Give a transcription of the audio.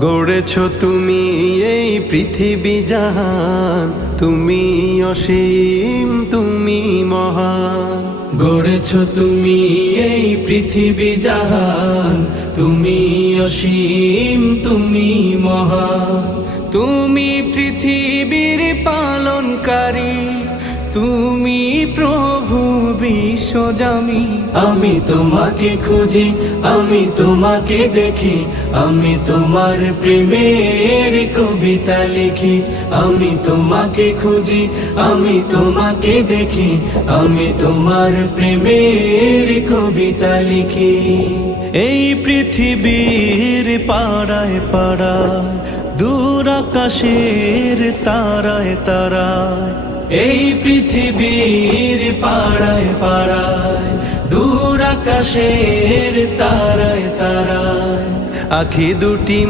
গড়েছ তুমি এই পৃথিবী জাহান, তুমি অসীম তুমি মহান। গড়েছ তুমি এই পৃথিবী জাহান, তুমি অসীম তুমি মহান। তুমি পৃথিবীর পালনকারী, তুমি প্রভু বিশ্বজামি। আমি তোমাকে খুঁজি, আমি তোমাকে দেখি, আমি তোমার প্রেমের কবিতা লিখি। আমি তোমাকে খুঁজি, আমি তোমাকে দেখি, আমি তোমার প্রেমের কবিতা লিখি। এই পৃথিবীর পাড়ায় পাড়ায়, দূর আকাশের তারায় তারায়, এই পৃথিবীর পাড়ায় পাড়ায়, দূর আকাশের তারায় তারায়, আখি দুটি